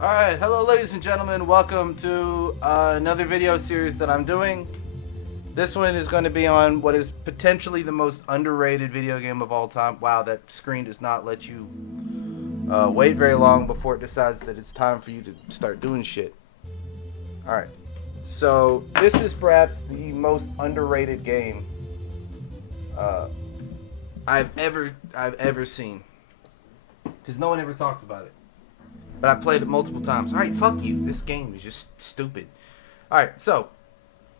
Alright, hello ladies and gentlemen, welcome to another video series that I'm doing. This one is going to be on what is potentially the most underrated video game of all time. Wow, that screen does not let you wait very long before it decides that it's time for you to start doing shit. Alright, so this is perhaps the most underrated game I've ever seen. Because no one ever talks about it. But I played it multiple times. Alright, fuck you. This game is just stupid. Alright, so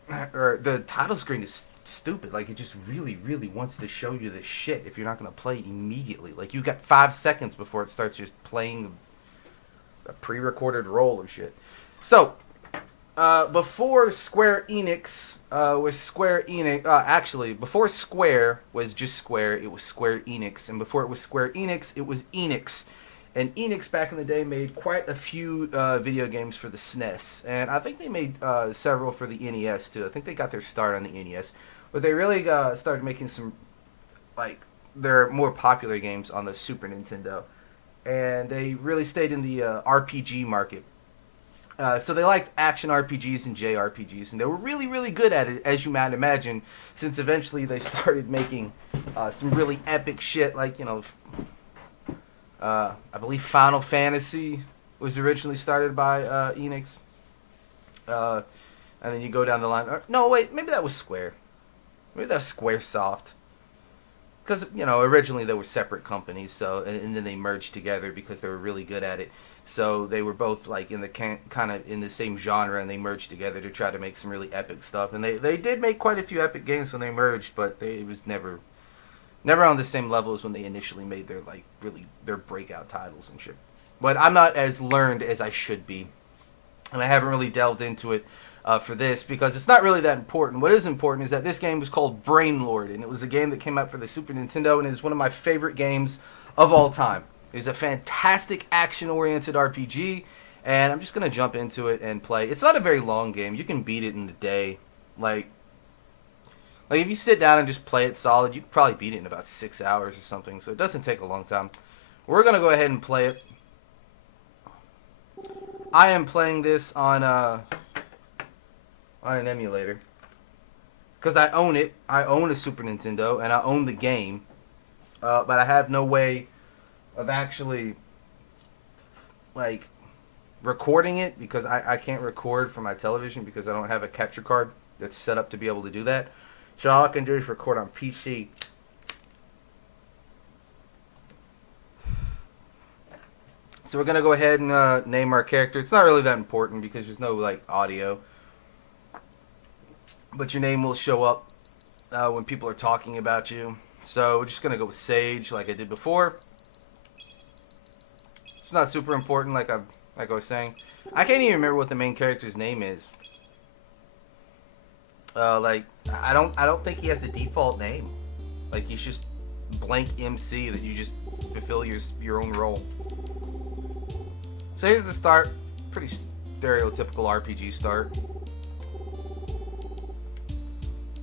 the title screen is stupid. Like, it just really wants to show you the shit if you're not going to play immediately. Like, you got 5 seconds before it starts just playing a pre-recorded roll of shit. So, before Square Enix was Square Enix, actually, before Square was just Square, it was Square Enix. And before it was Square Enix, it was Enix. And Enix back in the day made quite a few video games for the SNES. And I think they made several for the NES too. I think they got their start on the NES. But they really started making some, like, their more popular games on the Super Nintendo. And they really stayed in the RPG market. So they liked action RPGs and JRPGs. And they were really good at it, as you might imagine. Since eventually they started making some really epic shit like, you know... I believe Final Fantasy was originally started by Enix. And then you go down the line. No, wait, maybe that was Square. Maybe that was Squaresoft. Because, you know, originally they were separate companies, so and then they merged together because they were really good at it. So they were both like in the kind of in the same genre, and they merged together to try to make some really epic stuff. And they did make quite a few epic games when they merged, but it was never on the same level as when they initially made their, like, really, their breakout titles and shit. But I'm not as learned as I should be. And I haven't really delved into it for this because it's not really that important. What is important is that this game was called Brainlord, and it was a game that came out for the Super Nintendo, and is one of my favorite games of all time. It's a fantastic action-oriented RPG, and I'm just going to jump into it and play. It's not a very long game. You can beat it in a day. Like, if you sit down and just play it solid, you could probably beat it in about 6 hours or something. So it doesn't take a long time. We're going to go ahead and play it. I am playing this on an emulator. Because I own it. I own a Super Nintendo, and I own the game. But I have no way of actually, like, recording it. Because I can't record from my television because I don't have a capture card that's set up to be able to do that. So all I can do is record on PC. So we're going to go ahead and name our character. It's not really that important because there's no, like, audio. But your name will show up when people are talking about you. So we're just going to go with Sage like I did before. It's not super important like I was saying. I can't even remember what the main character's name is. Like, I don't think he has a default name. Like, he's just blank MC that you just fulfill your own role. So here's the start. Pretty stereotypical RPG start.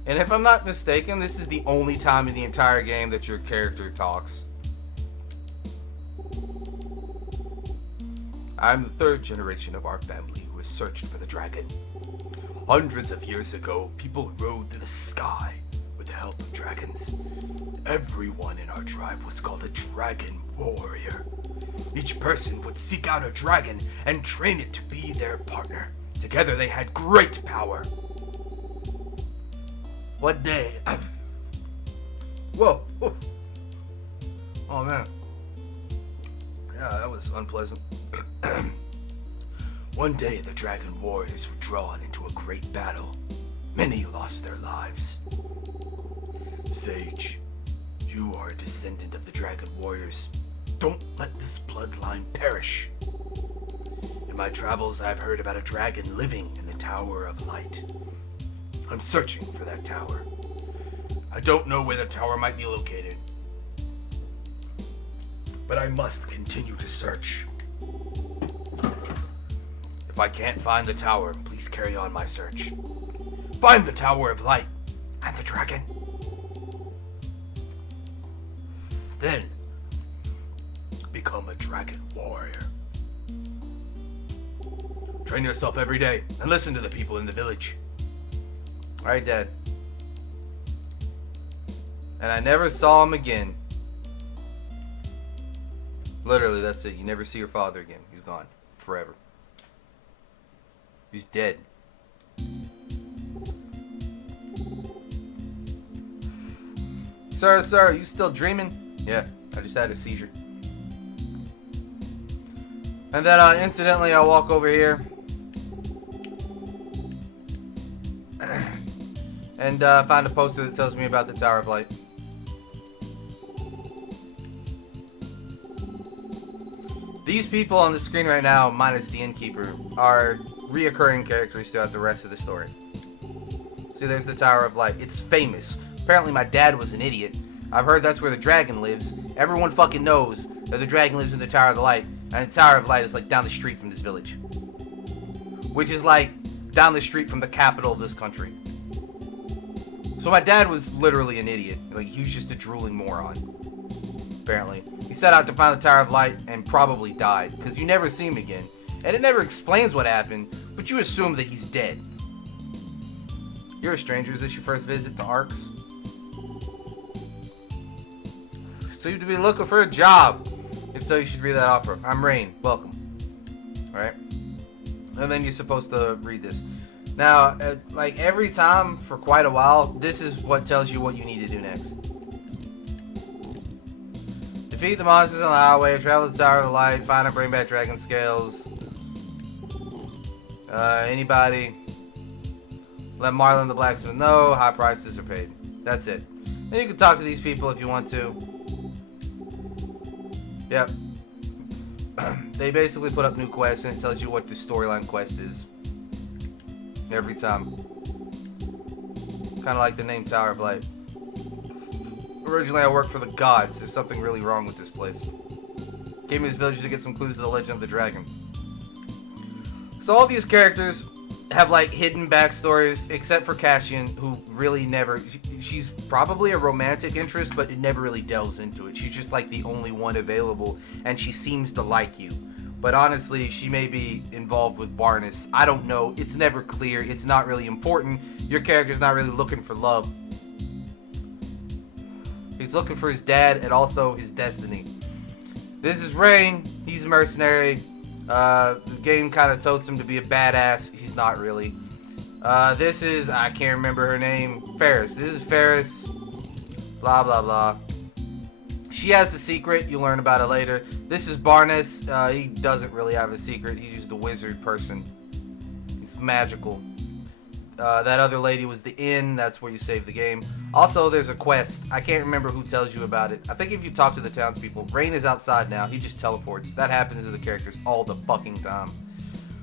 And if I'm not mistaken, this is the only time in the entire game that your character talks. I'm the third generation of our family who has searched for the dragon. Hundreds of years ago, people rode through the sky with the help of dragons. Everyone in our tribe was called a dragon warrior. Each person would seek out a dragon and train it to be their partner. Together they had great power. One day... Whoa! Oh man. Yeah, that was unpleasant. One day, the dragon warriors were drawn into a great battle. Many lost their lives. Sage, you are a descendant of the dragon warriors. Don't let this bloodline perish. In my travels, I've heard about a dragon living in the Tower of Light. I'm searching for that tower. I don't know where the tower might be located, but I must continue to search. If I can't find the tower, please carry on my search. Find the Tower of Light and the dragon. Then, become a dragon warrior. Train yourself every day and listen to the people in the village. Alright, Dad. And I never saw him again. Literally, that's it. You never see your father again. He's gone. Forever. He's dead. Sir, are you still dreaming? Yeah, I just had a seizure. And then, incidentally, I walk over here. And find a poster that tells me about the Tower of Light. These people on the screen right now, minus the innkeeper, are reoccurring characters throughout the rest of the story. See, there's the Tower of Light. It's famous. Apparently my dad was an idiot. I've heard that's where the dragon lives. Everyone fucking knows that the dragon lives in the Tower of the Light. And the Tower of Light is like down the street from this village. Which is like down the street from the capital of this country. So my dad was literally an idiot. Like, he was just a drooling moron. Apparently. He set out to find the Tower of Light and probably died. Because you never see him again. And it never explains what happened. But you assume that he's dead. You're a stranger. Is this your first visit to Arks? Seem to be looking for a job. If so, you should read that offer. I'm Rain. Welcome. Alright? And then you're supposed to read this. Now, like every time for quite a while, this is what tells you what you need to do next. Defeat the monsters on the highway, travel to the Tower of the Light, find and bring back dragon scales. Anybody. Let Marlon the blacksmith know, high prices are paid. That's it. Then you can talk to these people if you want to. Yep. They basically put up new quests and it tells you what the storyline quest is. Every time. Kind of like the name Tower of Light. Originally I worked for the gods. There's something really wrong with this place. Came to this village to get some clues to the legend of the dragon. So all these characters have like hidden backstories, except for Cassian, who really never... She's probably a romantic interest, but it never really delves into it. She's just like the only one available, and she seems to like you. But honestly, she may be involved with Barnes. I don't know. It's never clear. It's not really important. Your character's not really looking for love. He's looking for his dad and also his destiny. This is Rain. He's a mercenary. The game kind of totes him to be a badass. He's not really. This is, I can't remember her name, Ferris. This is Ferris. Blah, blah, blah. She has a secret. You'll learn about it later. This is Barnes. He doesn't really have a secret. He's just a wizard person. He's magical. That other lady was the inn. That's where you save the game. Also, there's a quest. I can't remember who tells you about it. I think if you talk to the townspeople, Rain is outside now. He just teleports. That happens to the characters all the fucking time.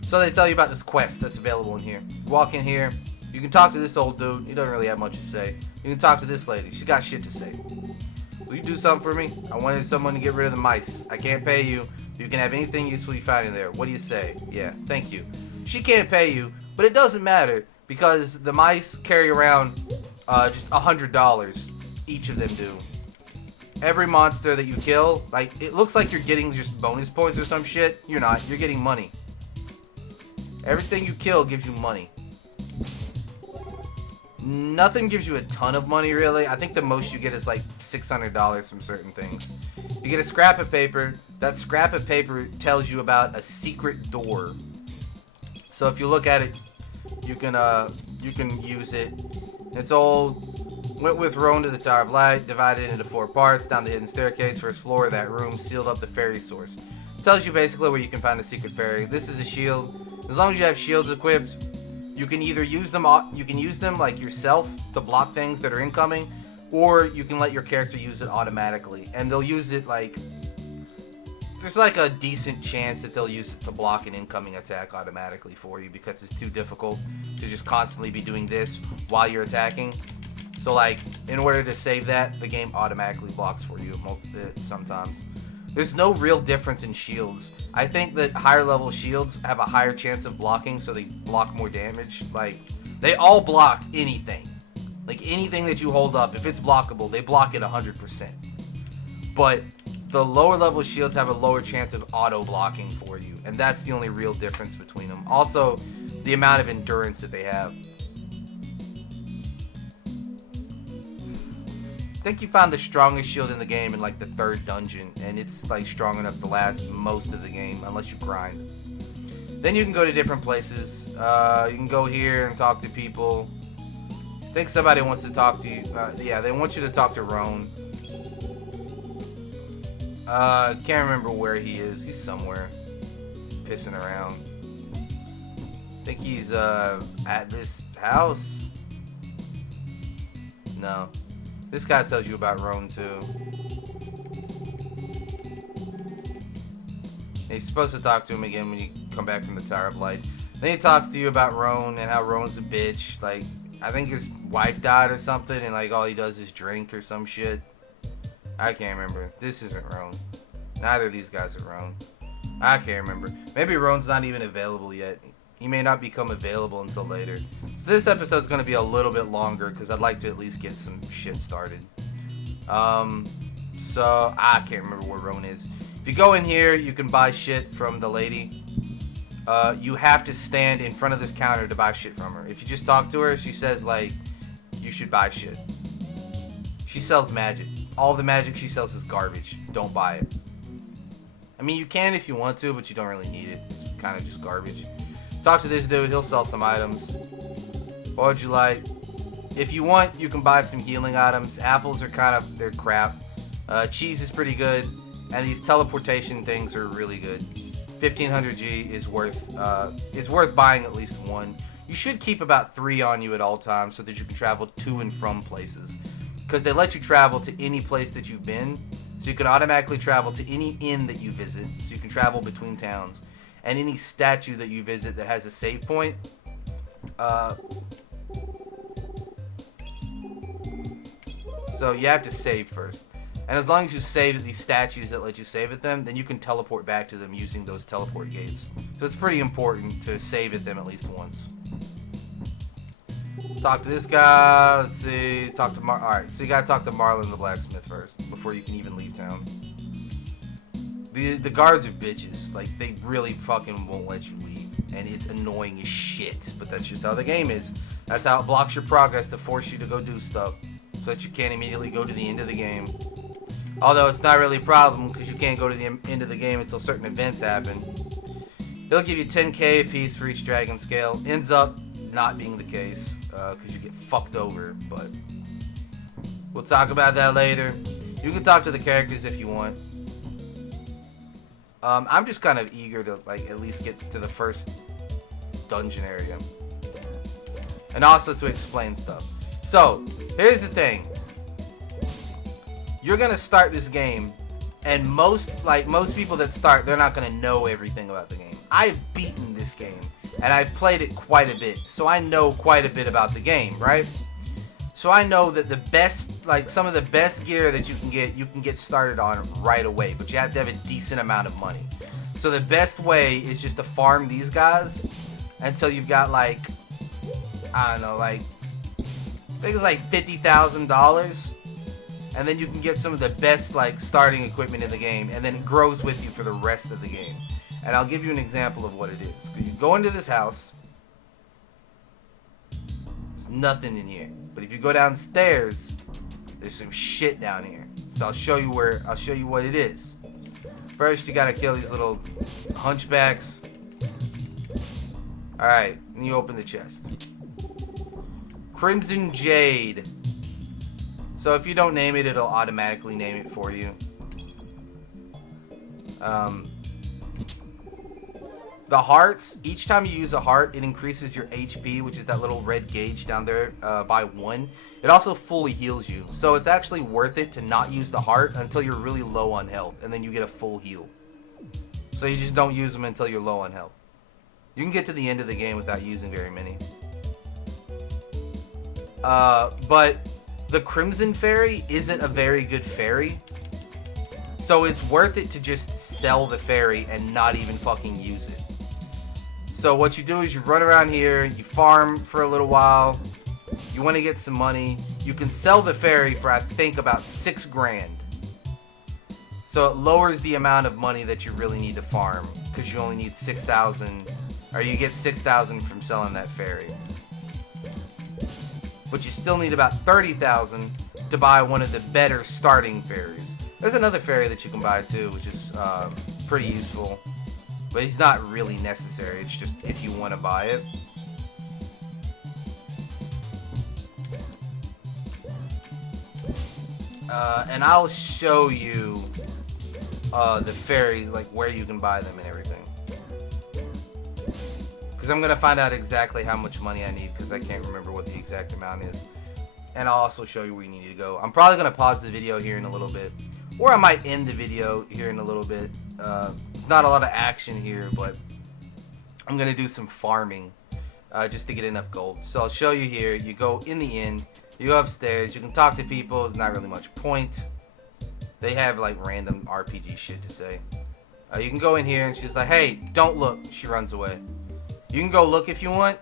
So they tell you about this quest that's available in here. You walk in here. You can talk to this old dude. He doesn't really have much to say. You can talk to this lady. She's got shit to say. Will you do something for me? I wanted someone to get rid of the mice. I can't pay you. You can have anything useful you find in there. What do you say? Yeah, thank you. She can't pay you, but it doesn't matter because the mice carry around just $100. Each of them do. Every monster that you kill, like, it looks like you're getting just bonus points or some shit. You're not. You're getting money. Everything you kill gives you money. Nothing gives you a ton of money, really. I think the most you get is like $600 from certain things. You get a scrap of paper. That scrap of paper tells you about a secret door. So if you look at it, you can use it. It's old. Went with Roan to the Tower of Light, divided into 4 parts. Down the hidden staircase, first floor of that room, sealed up the fairy source. Tells you basically where you can find a secret fairy. This is a shield. As long as you have shields equipped, you can either use them like yourself to block things that are incoming, or you can let your character use it automatically. And they'll use it like... There's like a decent chance that they'll use it to block an incoming attack automatically for you because it's too difficult to just constantly be doing this while you're attacking. So like, in order to save that, the game automatically blocks for you sometimes. There's no real difference in shields. I think that higher level shields have a higher chance of blocking, so they block more damage. Like, they all block anything. Like, anything that you hold up, if it's blockable, they block it 100%. But the lower level shields have a lower chance of auto blocking for you, and that's the only real difference between them. Also, the amount of endurance that they have. I think you found the strongest shield in the game in like the 3rd dungeon, and it's like strong enough to last most of the game unless you grind. Then you can go to different places. You can go here and talk to people. I think somebody wants to talk to you. Yeah, they want you to talk to Roan. Can't remember where he is. He's somewhere pissing around. I think he's at this house. No. This guy tells you about Roan too. You're supposed to talk to him again when you come back from the Tower of Light. Then he talks to you about Roan and how Roan's a bitch. Like, I think his wife died or something, and like all he does is drink or some shit. I can't remember. This isn't Roan. Neither of these guys are Roan. I can't remember. Maybe Roan's not even available yet. He may not become available until later. So this episode's going to be a little bit longer because I'd like to at least get some shit started. So I can't remember where Roan is. If you go in here, you can buy shit from the lady. You have to stand in front of this counter to buy shit from her. If you just talk to her, she says like, you should buy shit. She sells magic. All the magic she sells is garbage. Don't buy it. I mean, you can if you want to, but you don't really need it. It's kind of just garbage. Talk to this dude, he'll sell some items. What would you like? If you want, you can buy some healing items. Apples are they're crap. Cheese is pretty good. And these teleportation things are really good. 1500 G is worth buying at least one. You should keep about 3 on you at all times so that you can travel to and from places. Because they let you travel to any place that you've been. So you can automatically travel to any inn that you visit. So you can travel between towns. And any statue that you visit that has a save point, so you have to save first. And as long as you save at these statues that let you save at them, then you can teleport back to them using those teleport gates. So it's pretty important to save at them at least once. Talk to this guy. Let's see. Talk to Alright, so you gotta talk to Marlon the blacksmith first before you can even leave town. The guards are bitches. Like, they really fucking won't let you leave. And it's annoying as shit. But that's just how the game is. That's how it blocks your progress to force you to go do stuff. So that you can't immediately go to the end of the game. Although it's not really a problem because you can't go to the end of the game until certain events happen. It'll give you 10k a piece for each dragon scale. Ends up not being the case. Because you get fucked over. But we'll talk about that later. You can talk to the characters if you want. I'm just kind of eager to like at least get to the first dungeon area. And also to explain stuff. So, here's the thing. You're gonna start this game, and most people that start, they're not gonna know everything about the game. I've beaten this game, and I've played it quite a bit, so I know quite a bit about the game, right? So I know that the best, some of the best gear that you can get started on right away, but you have to have a decent amount of money. So the best way is just to farm these guys until you've got I don't know, I think it's like $50,000, and then you can get some of the best starting equipment in the game, and then it grows with you for the rest of the game. And I'll give you an example of what it is. You go into this house. There's nothing in here. But if you go downstairs, there's some shit down here. So I'll show you what it is. First, you gotta kill these little hunchbacks. Alright, and you open the chest. Crimson Jade. So if you don't name it, it'll automatically name it for you. The hearts, each time you use a heart, it increases your HP, which is that little red gauge down there, by 1. It also fully heals you. So it's actually worth it to not use the heart until you're really low on health, and then you get a full heal. So you just don't use them until you're low on health. You can get to the end of the game without using very many. But the Crimson Fairy isn't a very good fairy. So it's worth it to just sell the fairy and not even fucking use it. So what you do is you run around here, you farm for a little while, you want to get some money, you can sell the fairy for I think about $6 grand. So it lowers the amount of money that you really need to farm, because you only need 6,000, or you get 6,000 from selling that fairy. But you still need about 30,000 to buy one of the better starting fairies. There's another fairy that you can buy too, which is pretty useful. But he's not really necessary, it's just if you want to buy it. And I'll show you the fairies, like where you can buy them and everything. Because I'm going to find out exactly how much money I need, because I can't remember what the exact amount is. And I'll also show you where you need to go. I'm probably going to pause the video here in a little bit. Or I might end the video here in a little bit. There's not a lot of action here, but I'm going to do some farming just to get enough gold. So I'll show you here. You go in the inn. You go upstairs. You can talk to people. There's not really much point. They have like random RPG shit to say. You can go in here and she's like, hey, don't look. She runs away. You can go look if you want.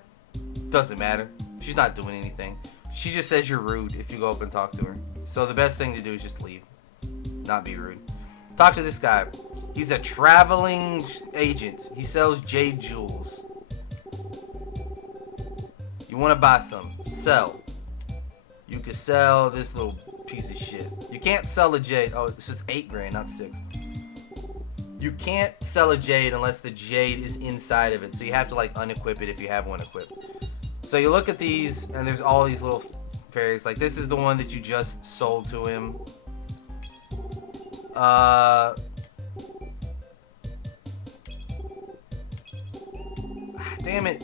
Doesn't matter. She's not doing anything. She just says you're rude if you go up and talk to her. So the best thing to do is just leave. Not be rude. Talk to this guy. He's a traveling agent. He sells jade jewels. You want to buy some. Sell. You can sell this little piece of shit. You can't sell a jade. Oh, this is 8 grand, not 6. You can't sell a jade unless the jade is inside of it. So you have to like unequip it if you have one equipped. So you look at these and there's all these little fairies. Like this is the one that you just sold to him. Damn it.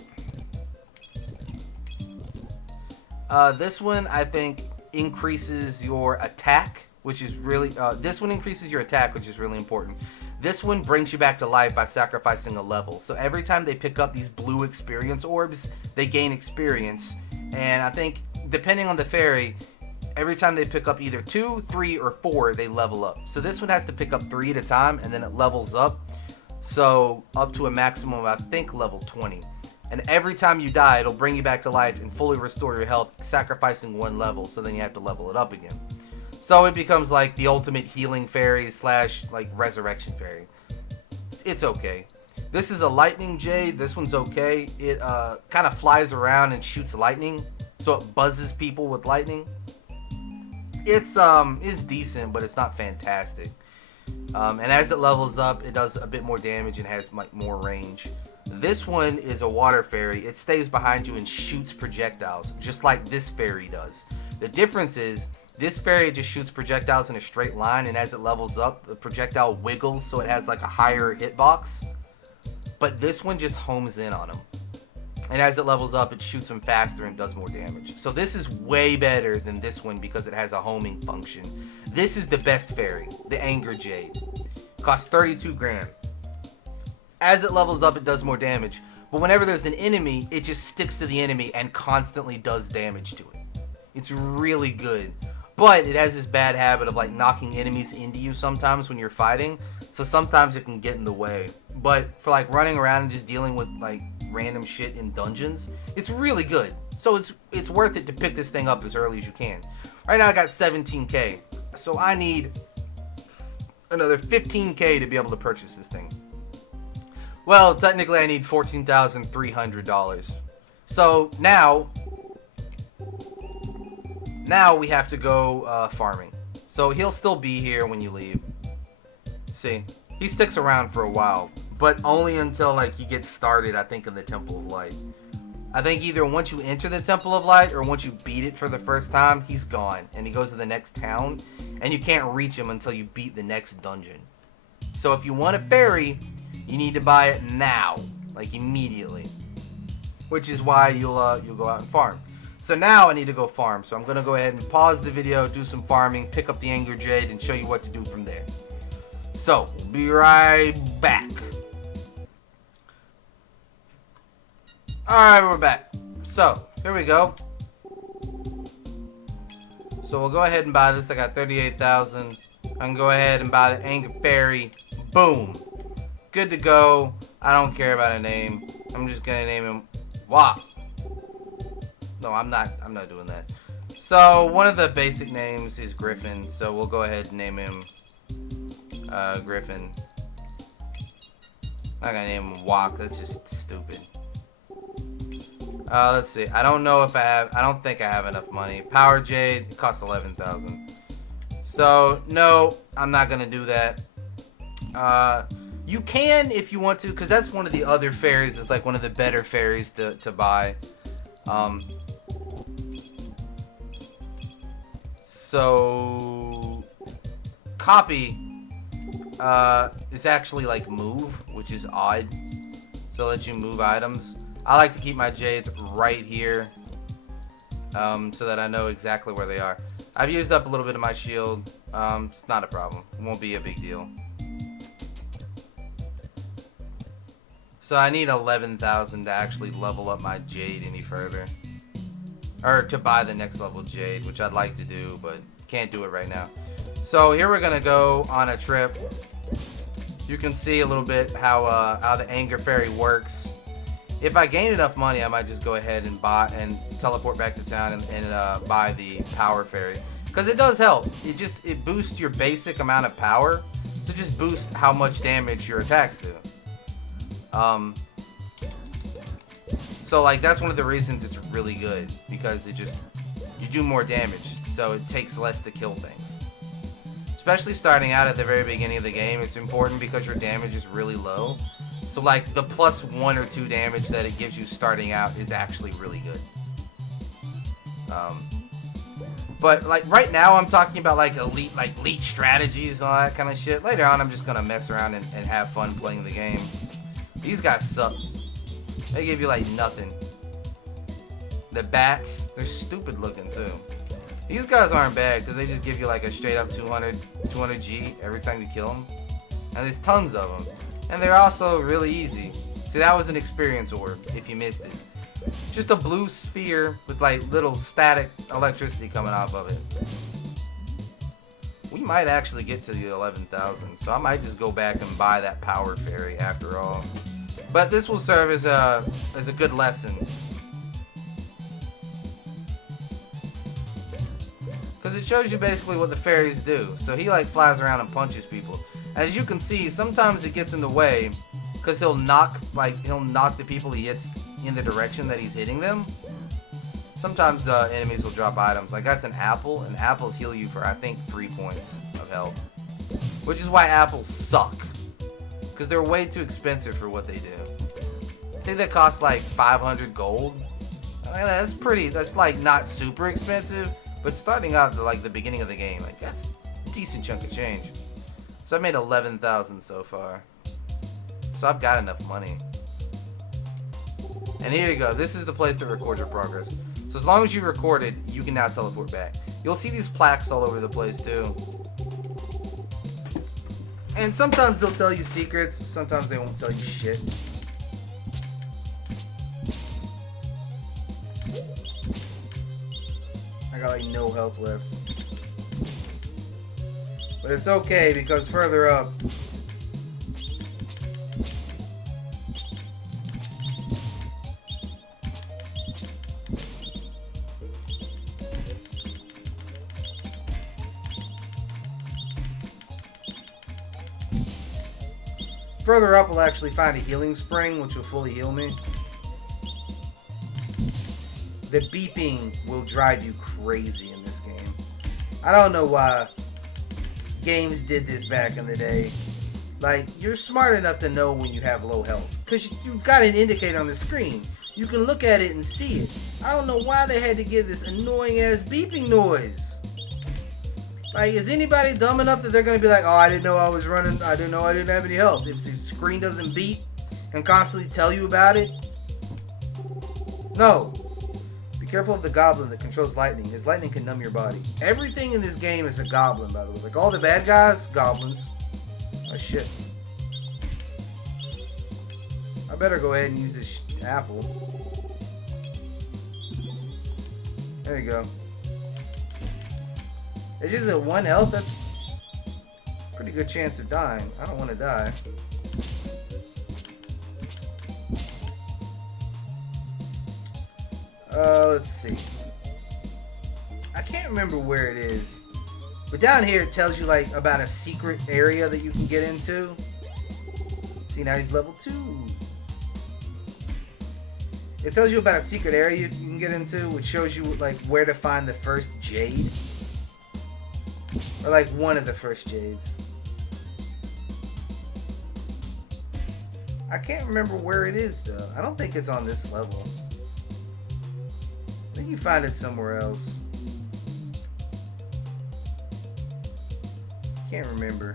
This one I think increases your attack, which is really this one increases your attack, which is really important. This one brings you back to life by sacrificing a level. So every time they pick up these blue experience orbs, they gain experience. And I think depending on the fairy, every time they pick up either 2, 3, or 4, they level up. So this one has to pick up 3 at a time, and then it levels up. So up to a maximum of, I think, level 20. And every time you die, it'll bring you back to life and fully restore your health, sacrificing 1 level. So then you have to level it up again. So it becomes like the ultimate healing fairy / like resurrection fairy. It's okay. This is a lightning jade. This one's okay. It kind of flies around and shoots lightning, so it buzzes people with lightning. It's decent, but it's not fantastic. And as it levels up, it does a bit more damage and has like more range. This one is a water fairy. It stays behind you and shoots projectiles, just like this fairy does. The difference is this fairy just shoots projectiles in a straight line, and as it levels up, the projectile wiggles so it has like a higher hitbox. But this one just homes in on them. And as it levels up, it shoots them faster and does more damage. So this is way better than this one because it has a homing function. This is the best fairy, the Anger Jade. Costs 32 grand. As it levels up, it does more damage. But whenever there's an enemy, it just sticks to the enemy and constantly does damage to it. It's really good. But it has this bad habit of like knocking enemies into you sometimes when you're fighting. So sometimes it can get in the way. But for like running around and just dealing with like random shit in dungeons, it's really good. So it's worth it to pick this thing up as early as you can. Right now I got 17k. So I need another 15k to be able to purchase this thing. Well, technically I need $14,300. So now we have to go farming. So he'll still be here when you leave. See, he sticks around for a while, but only until like he gets started, I think, in the Temple of Light. I think either once you enter the Temple of Light or once you beat it for the first time, he's gone and he goes to the next town, and you can't reach him until you beat the next dungeon. So if you want a fairy, you need to buy it now, like immediately, which is why you'll go out and farm. So now I need to go farm. So I'm going to go ahead and pause the video, do some farming, pick up the Anger Jade, and show you what to do from there. So, we'll be right back. Alright, we're back. So, here we go. So we'll go ahead and buy this. I got 38,000. I can go ahead and buy the Anger Fairy. Boom. Good to go. I don't care about a name. I'm just going to name him Wop. No, I'm not doing that. So, one of the basic names is Griffin, so we'll go ahead and name him Griffin. I'm not gonna name him Walk. That's just stupid. Let's see. I don't know if I have. I don't think I have enough money. Power Jade costs 11,000. So no, I'm not gonna do that. You can if you want to, because that's one of the other fairies. It's like one of the better fairies to buy. So copy is actually like move, which is odd. So it lets you move items. I like to keep my jades right here, so that I know exactly where they are. I've used up a little bit of my shield. It's not a problem. It won't be a big deal. So I need 11,000 to actually level up my jade any further. Or to buy the next level jade, which I'd like to do, but can't do it right now. So here we're gonna go on a trip. You can see a little bit how the anger fairy works. If I gain enough money, I might just go ahead and buy and teleport back to town and buy the power fairy, because it does help. It boosts your basic amount of power, so just boost how much damage your attacks do. So like that's one of the reasons it's really good, because you do more damage, so it takes less to kill things. Especially starting out at the very beginning of the game, it's important because your damage is really low. So like the plus 1 or 2 damage that it gives you starting out is actually really good. But like right now I'm talking about like elite strategies and all that kind of shit. Later on I'm just gonna mess around and have fun playing the game. These guys suck. They give you like nothing. The bats, they're stupid looking too. These guys aren't bad because they just give you like a straight up 200 G every time you kill them. And there's tons of them. And they're also really easy. See, that was an experience orb if you missed it. Just a blue sphere with like little static electricity coming off of it. We might actually get to the 11,000, so I might just go back and buy that power fairy after all. But this will serve as a good lesson. Because it shows you basically what the fairies do. So he like flies around and punches people. As you can see, sometimes it gets in the way because he'll knock the people he hits in the direction that he's hitting them. Sometimes the enemies will drop items. Like that's an apple, and apples heal you for I think 3 points of health. Which is why apples suck. Because they're way too expensive for what they do. I think they cost like 500 gold. That's like not super expensive, but starting out at like the beginning of the game, like that's a decent chunk of change. So I made 11,000 so far. So I've got enough money. And here you go. This is the place to record your progress. So as long as you recorded, you can now teleport back. You'll see these plaques all over the place too. And sometimes they'll tell you secrets. Sometimes they won't tell you shit. I got like no health left. But it's okay because further up, we'll actually find a healing spring, which will fully heal me. The beeping will drive you crazy in this game. I don't know why games did this back in the day. Like, you're smart enough to know when you have low health, because you've got an indicator on the screen. You can look at it and see it. I don't know why they had to give this annoying ass beeping noise. Like, is anybody dumb enough that they're going to be like, oh, I didn't know I was running, I didn't know I didn't have any health. If the screen doesn't beep and constantly tell you about it. No. Be careful of the goblin that controls lightning. His lightning can numb your body. Everything in this game is a goblin, by the way. Like, all the bad guys, goblins. Oh, shit. I better go ahead and use this apple. There you go. It's just at 1 health, that's a pretty good chance of dying. I don't want to die. Let's see. I can't remember where it is. But down here it tells you like about a secret area that you can get into. See, now he's level 2. It tells you about a secret area you can get into, which shows you like where to find the first jade. Or like one of the first jades. I can't remember where it is though. I don't think it's on this level. I think you find it somewhere else. Can't remember.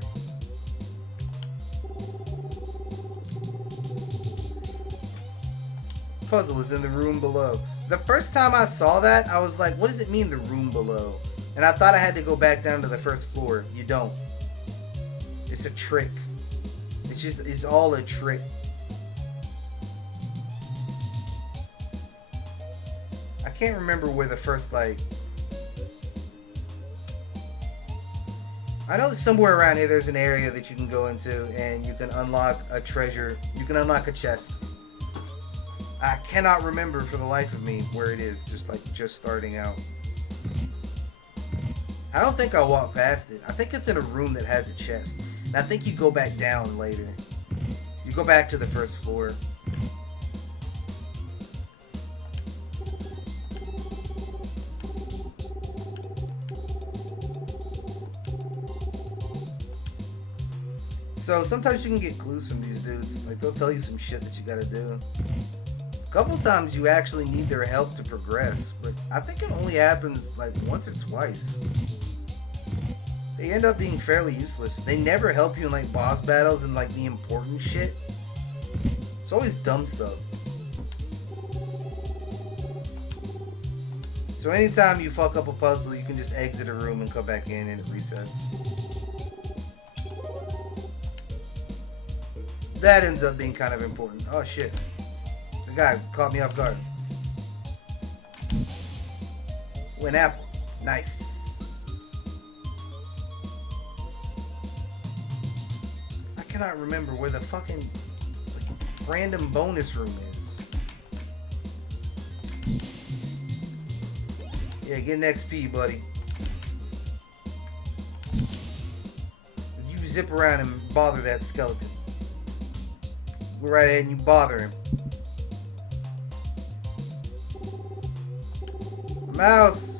Puzzle is in the room below. The first time I saw that, I was like, what does it mean, the room below? And I thought I had to go back down to the first floor. You don't. It's a trick. It's all a trick. I can't remember where the first, like... I know somewhere around here there's an area that you can go into and you can unlock a treasure. You can unlock a chest. I cannot remember for the life of me where it is, just starting out. I don't think I'll walk past it. I think it's in a room that has a chest. And I think you go back down later. You go back to the first floor. So sometimes you can get clues from these dudes. Like they'll tell you some shit that you gotta do. A couple times you actually need their help to progress, but I think it only happens like once or twice. They end up being fairly useless. They never help you in like boss battles and like the important shit. It's always dumb stuff. So anytime you fuck up a puzzle, you can just exit a room and come back in and it resets. That ends up being kind of important. Oh shit. The guy caught me off guard. An apple. Nice. I cannot remember where the fucking like, random bonus room is. Yeah, get an XP, buddy. You zip around and bother that skeleton. Go right ahead and you bother him. Mouse.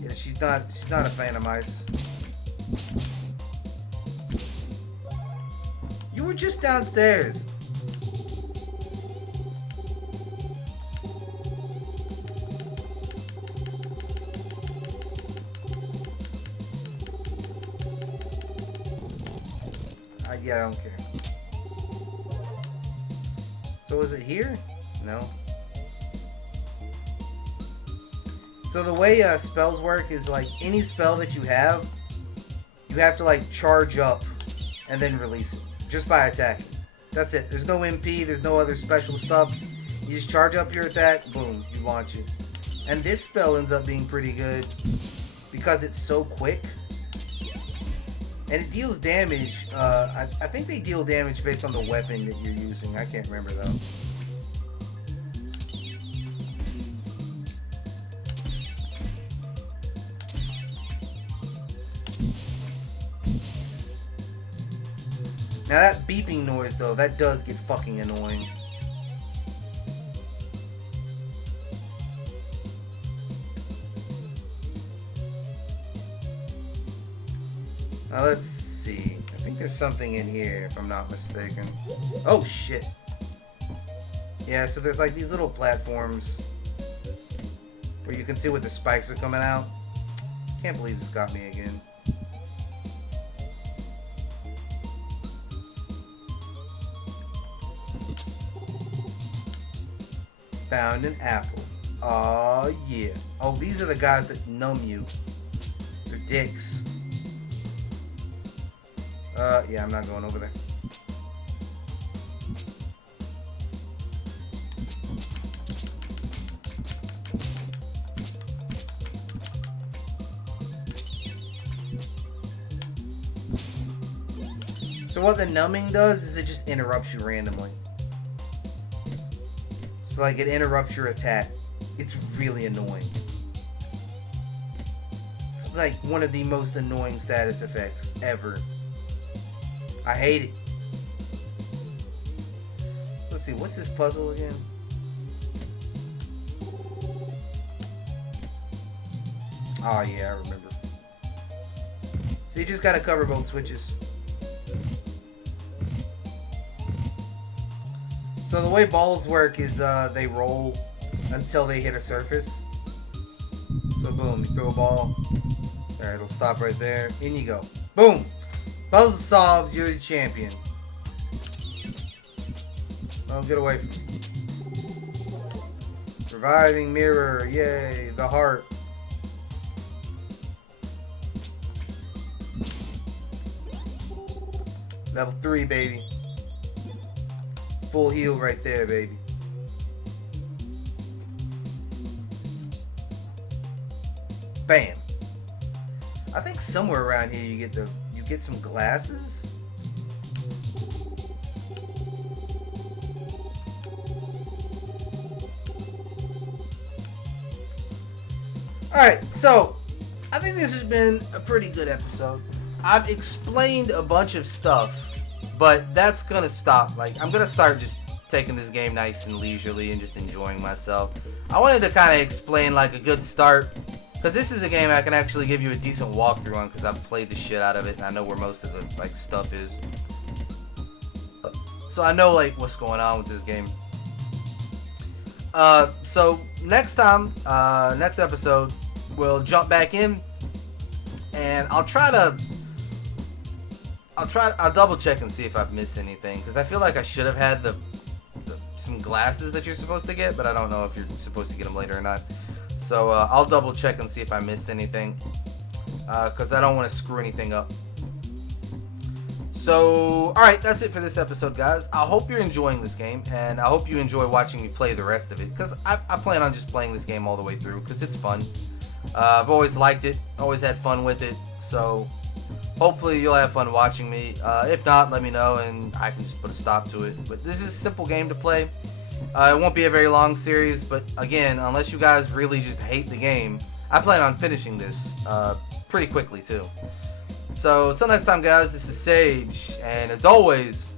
Yeah, she's not a fan of mice. You were just downstairs. Yeah, I don't care. So is it here? No. So the way spells work is like any spell that you have to like charge up and then release it just by attacking. That's it. There's no MP, there's no other special stuff. You just charge up your attack, boom, you launch it. And this spell ends up being pretty good because it's so quick. And it deals damage. I think they deal damage based on the weapon that you're using. I can't remember though. Now that beeping noise though, that does get fucking annoying. Now let's see. I think there's something in here if I'm not mistaken. Oh shit. Yeah, so there's like these little platforms where you can see what the spikes are coming out. Can't believe this got me again. Found an apple. Oh yeah. Oh, these are the guys that numb you. They're dicks. Yeah, I'm not going over there. So what the numbing does is it just interrupts you randomly. So like it interrupts your attack. It's really annoying. like one of the most annoying status effects ever. I hate it. Let's see, what's this puzzle again? Oh yeah, I remember. So you just gotta cover both switches. So the way balls work is they roll until they hit a surface. So boom, you throw a ball. Alright, it'll stop right there. In you go. Boom! Puzzle solved, you're the champion. Oh, get away from me. Reviving mirror, yay, the heart. Level 3, baby. Full heal right there, baby. Bam. I think somewhere around here you get some glasses. Alright, so I think this has been a pretty good episode. I've explained a bunch of stuff, but that's gonna stop. Like, I'm gonna start just taking this game nice and leisurely and just enjoying myself. I wanted to kind of explain like a good start, because this is a game I can actually give you a decent walkthrough on, because I've played the shit out of it and I know where most of the like stuff is. So I know like what's going on with this game. So next time, next episode, we'll jump back in, and I'll double check and see if I've missed anything, because I feel like I should have had some glasses that you're supposed to get, but I don't know if you're supposed to get them later or not. So I'll double check and see if I missed anything, because I don't want to screw anything up. So, alright, that's it for this episode, guys. I hope you're enjoying this game, and I hope you enjoy watching me play the rest of it, because I plan on just playing this game all the way through, because it's fun. I've always liked it, always had fun with it, so hopefully you'll have fun watching me. If not, let me know, and I can just put a stop to it. But this is a simple game to play. It won't be a very long series, but again, unless you guys really just hate the game, I plan on finishing this pretty quickly, too. So, until next time, guys, this is Sage, and as always,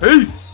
peace!